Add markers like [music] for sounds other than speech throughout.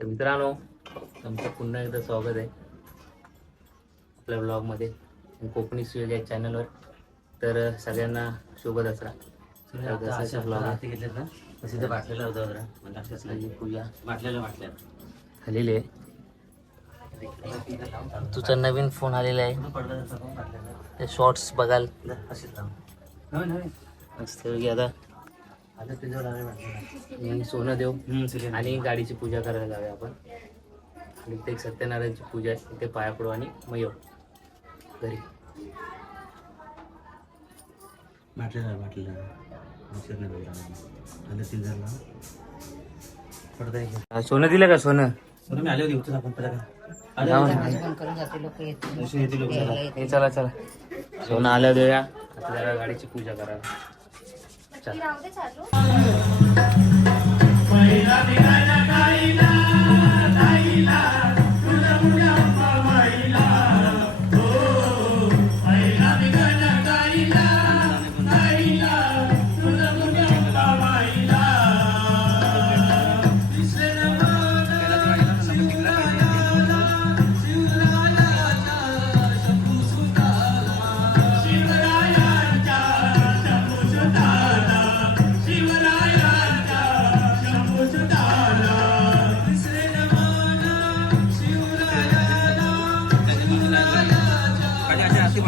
तर मित्रांनो तुमचं पुन्हा एकदा स्वागत आहे आपल्या ब्लॉगमध्ये कोकणी सुयोग या चॅनलवर तर सगळ्यांना शुभ दसरा. ब्लॉग आहे घेतलेत ना? तशी ते बाटलेलं होतं जरा मला लक्षात आणि नाही पूजा. बाटलेलं बाटल्या झालेली आहे तुझा नवीन फोन आलेला आहे. ते शॉर्ट्स बघाल. नवीन नवीन. मस्त आता आता तुझ्यावर सोनं देऊ. आणि गाडीची पूजा करायला जाऊया आपण. आणि ते एक सत्यनारायणची पूजा आहे. तिथे पाया पडू आणि मग येऊ. घरी. पडदा. हा, सोनं दिलं का सोनं? मी आले होते आपण. हे चला. चला सोनं आलं देऊया. आता जरा गाडीची पूजा करायला. चल.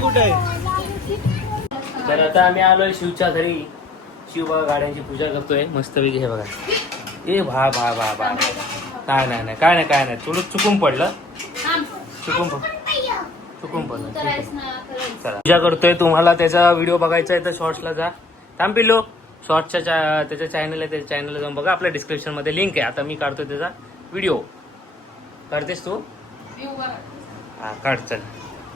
कुठे आहे? तर आता आम्ही आलोय शिवच्या घरी. शिव गाड्यांची पूजा करतोय. मस्त वेगळी हे बघा. ए भा भा भा भा. काय नाही नाही. काय नाही काय नाही. थोडं चुकून पडलं. चुकून पड चुकून पडलं ठीक आहे. चला पूजा करतोय तुम्हाला त्याचा व्हिडिओ बघायचा आहे तर शॉर्ट्सला जा. थांब पिलो शॉर्ट्सच्या चा- त्याच्या चॅनल आहे त्याच्या चॅनलला जाऊन बघा. आपल्या डिस्क्रिप्शनमध्ये लिंक आहे. आता मी काढतोय त्याचा व्हिडिओ काढतेस तू? हा काढ चल.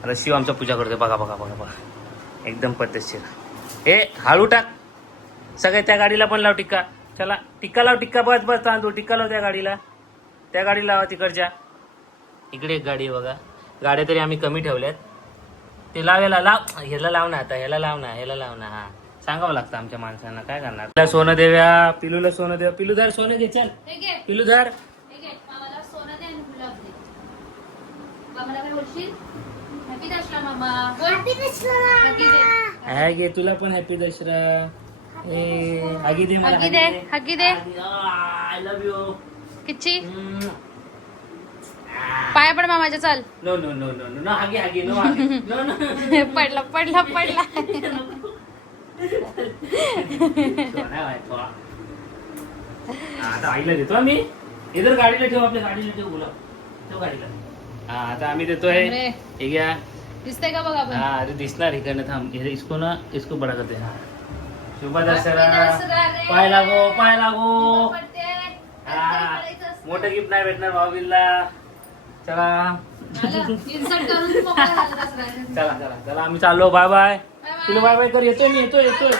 आता शिव आमचा पूजा करतोय. बघा बघा बघा बघा. एकदम पद्धतशीर. ए हळू टाक. सगळे त्या गाडीला पण लाव टिक्का. चला टिक्का लाव टिक्का. बस बस तांदूळ टिक्का लाव त्या गाडीला. त्या गाडीला लावा तिकडच्या. इकडे एक गाडी आहे बघा. गाड्या तरी आम्ही कमी ठेवल्यात. ते लावायला लाव. ह्याला लाव ना आता ह्याला लाव ना ह्याला लाव ना हा. सांगावं लागतं आमच्या माणसांना काय करणार? तिला सोनं देव्या पिलूला सोनं देव्या पिलू धर सोनं दे. चल पिलू धर हाय गे तुला पण हॅपी दसरा. ए आगी दे मला हगी दे हगी दे. आय लव्ह यू किच्ची? पाया पड मामाच्या चाल. No no no no no हागी हागी नो नो नो पडला पडला पडला. आता आईला देतो आम्ही इधर गाडीला ठेव आपल्या गाडीला ठेव गुलाब ठेव गाडीला. हा आता आम्ही देतोय. हे घ्या. दिसतंय का बघा हा अरे दिसणार इकडनं थांब. हे इसको ना इसको बडा करते. हा. शुभ दसरा. पाय लागो पाय लागो. मोठं गिफ्ट नाही भेटणार भाऊबीला चला. चला चला चला. आम्ही चाललो. Bye bye. तुला बाय. बाय कर. येतोय मी येतोय येतोय.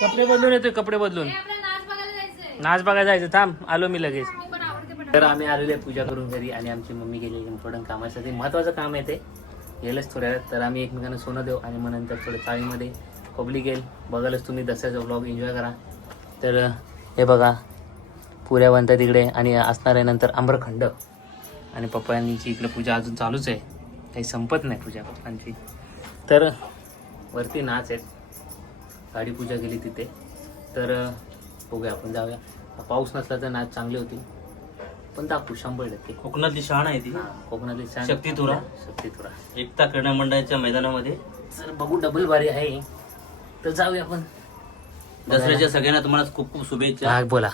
कपडे बदलून येतोय कपडे बदलून. नाच बघायला जायचं. थांब आलो मी लगेच. तर आम्ही आलेले पूजा करून घरी आणि आमची मम्मी गेलेली इम्पॉर्टंट कामासाठी. महत्वाचं काम आहे ते. गेलंच थोड्या वेळात. तर आम्ही एकमेकांना सोनं देऊ आणि मग नंतर थोडं चाळीमध्ये पब्लिक येईल बघालच तुम्ही दसऱ्याचा ब्लॉग एन्जॉय करा. तर हे बघा. पुऱ्या बनतात तिकडे आणि असणार आहे नंतर आम्रखंड. आणि पप्पांची इकडे पूजा अजून चालूच आहे. काही संपत नाही पूजा पप्पांची. तर वरती नाच आहेत. गाडी पूजा केली तिथे. तर बघूया आपण जाऊया. पाऊस नसला तर नाच चांगली होती. पण दाखवू शंभर टक्के. कोकणातली शान आहे ती. हा, कोकणातली छान शक्तितुरा. शक्तितुरा. एकता क्रीडा मंडळाच्या मैदानामध्ये. तर बघू डबल बारी आहे. तर जाऊया आपण. दसऱ्याच्या सगळ्यांना तुम्हाला खूप खूप शुभेच्छा. हा, बोला.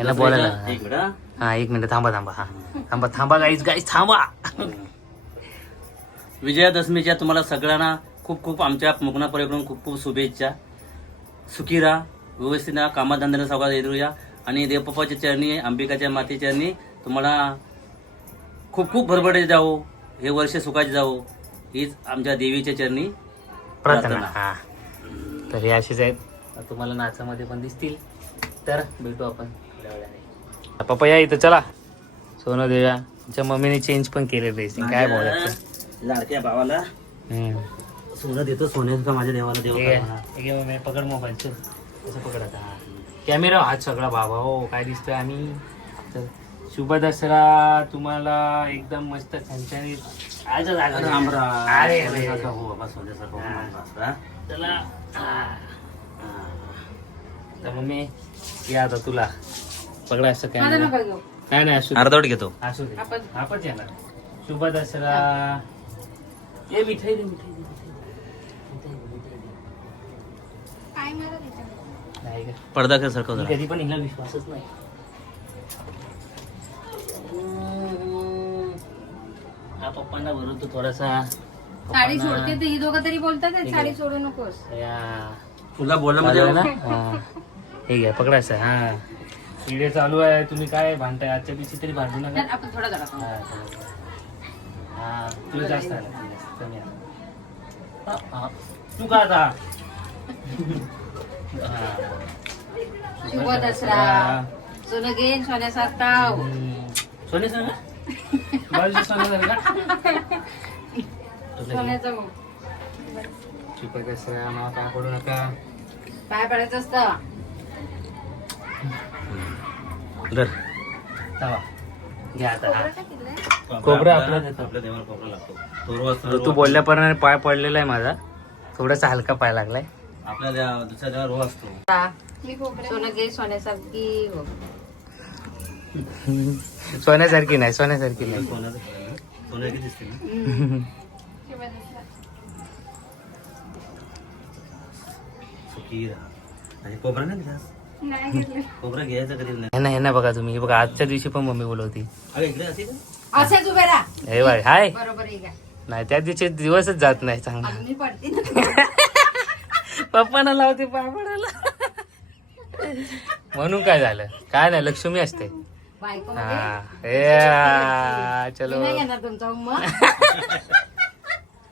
यांना बोलायला एक मिनिट हा. हा एक मिनिट थांबा थांबा हा. थांबा थांबा गाईच गाईच थांबा. विजयादशमीच्या तुम्हाला सगळ्यांना खूप खूप आमच्या मुकना परिवाराकडून खूप खूप शुभेच्छा. सुखी राहा व्यवस्थित राहा कामाधंद्याला सगळं येऊया आणि देवप्पाच्या चरणी अंबिकाच्या माते चरणी तुम्हाला खूप खूप भरभडे जाओ हे वर्ष सुखाचे जाओ हीच आमच्या देवीच्या चरणी प्रार्थना. हा. तर हे असेच आहेत. तुम्हाला नाचामध्ये पण दिसतील. तर भेटू आपण. पप्पा या इथं चला सोनं देऊया तुमच्या मम्मीने चेंज पण केले ड्रेसिंग काय बोलायचं लाडक्या भावाला हम्म. सोनं देतो सोन्याचं का माझ्या देवाला ठीक देवा आहे ठीक आहे मम्मी पकड मोबाईल चल कसं पकड आता हा. कॅमेरा हात सगळा बाबा हो काय दिसतोय आम्ही तर शुभ दसरा तुम्हाला एकदम मस्त छानछानीत आजच आलं. राम राम अरे अरे. सोन्यासारखा हो बाबा सोन्यासारखा हो बाबा. हा? चला हा. तर मम्मी या आता तुला पकडा असं माझा नका घेऊ नाही नाही असू दे. अर्धवट घेतो असू दे आपण- येणार शुभ दसरा ये मिठाई दे मिठाई दे मिठाई दे. मिठाई दे, मिठाई दे. काय मारा त्याच्यात? नाही का पडदा कर सरकव मी जरा कधी पण हिला विश्वासच नाही हा पप्पांना भरवतो थोडासा साडी पप्पांना- सोडते तर ही दोघं तरी बोलतात साडी. सोडू नकोस या. तुला बोलणं आहे म्हणजे ना हा. हे घ्या पकडायचं हा व्हिडिओ चालू आहे तुम्ही काय भांडताय आजच्या दिवशी तरी भांडू नका आपण थोडा जरा. हा. हा तुला जास्त आलं तुला जास्त कमी आलं हा, हा. तू का आता [laughs] हा. शुभ दसरा सोनं घेईन सोन्यासारखा हम्म. सोने सांगा सोने सांगा सोन्याचं मग. शुभ दसरा नाव काय पडू नका पाय पडायचं असतं धर. घ्या आता हा. कोबरा कोबरा आपला- आपला देतो. आपल्या देवाला कोबरा लागतो तोरवा सर्व- तू बोलल्याप्रमाणे पाय पडलेला आहे माझा थोडासा हलका पाय लागलाय आपल्या देवा- दुसऱ्या देवाला रो असतो सोनं घे सोन्यासारखी हो. सोन्यासारखी नाही सोन्यासारखी नाही सोन्याचं झालं ना? सोन्याची दिसते ना सुखी राहा आणि कोबरा नाही दिलास कोबरा घ्यायचा कधी नाही ह्यांना बघा तुम्ही. बघा आजच्या दिवशी पण मम्मी बोलवती. अरे इकडे असे का? असेच उभे राहा. हे बाय हाय. बरोबर आहे का? नाही त्या दिवशी दिवसच जात नाही चांगला. अजून मी पडते ना. [laughs] पप्पाना लावते पाय पडायला म्हणून काय झालं? काय नाही लक्ष्मी असते. बायको हा ए आ, चलो. नाही येणार तुमचा उम्मा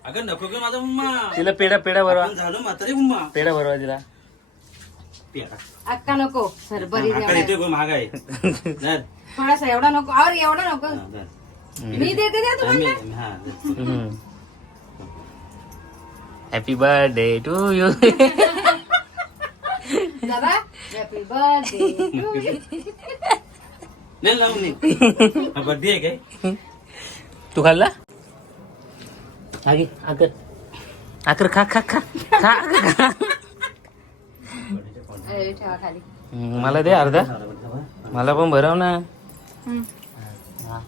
अगं नको का माझा उम्मा तिला पेढा पेढा भरवा. झालो म्हातारी उम्मा पेढा भरवा तिला. अक्का नको सर बरी महाग आहे? धर. थोडासा एवढा नको और एवढा नको. हा, धर. मी देते द्या तुम्हाला. आम्ही- हा, धर. हॅपी बर्थडे टू यू दादा हॅपी बर्थडे नाही लावून नाही हा, बर्थडे आहे काय? तू खाल्ला? आगे आकर. आकर खा खा खा. खा खा. ठेवा खाली. हम्म, मला दे अर्धा. मला पण भरव ना. हा.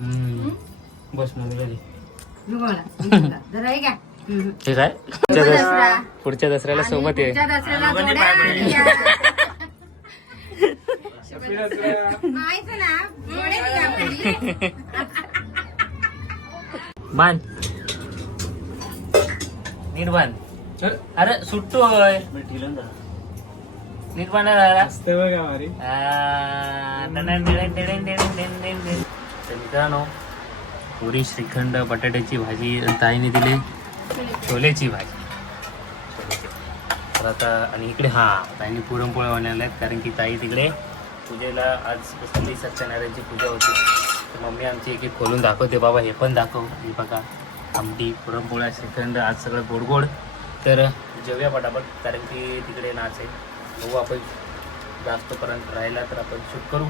हम्म. बस मम्मीला दे जरा आहे का? हम्म. ठीक आहे पुढच्या दस- दसरा. पुढच्या दसऱ्याला आणि सोबत आहे दसऱ्याला जोड्या. माहिती ना जोड्या द्या आपली. बांध. नीट बांध. अरे मी ठेवलं ना जरा. नीट बांधा तर मित्रांनो पुरी श्रीखंड बटाट्याची भाजी ताईने दिली छोलेची भाजी. तर आता आणि इकडे हा ताईने पुरणपोळ्या बनवल्या आहेत कारण की ताई तिकडे पूजेला आज कसली सत्यनारायणची पूजा होती. तर मम्मी आमची एक एक खोलून दाखवते बाबा हे पण दाखव. हे बघा आमटी पुरणपोळ्या श्रीखंड आज सगळं गोड गोड तर जेवूया पटापट कारण की तिकडे नाच आहे. बघू आपण जास्तपर्यंत राहिला तर आपण शूट करू.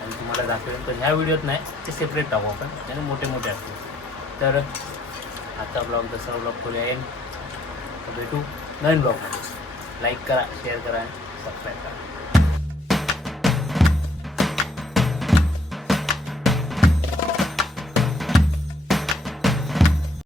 आणि तुम्हाला दाखवेन पण ह्या व्हिडिओत नाही ते सेपरेट टाकू आपण. त्याने मोठे मोठे असतील. तर आता ब्लॉग दसरा ब्लॉग खोली येईल भेटू. नवीन ब्लॉग लाईक करा शेअर करा सबस्क्राईब करा.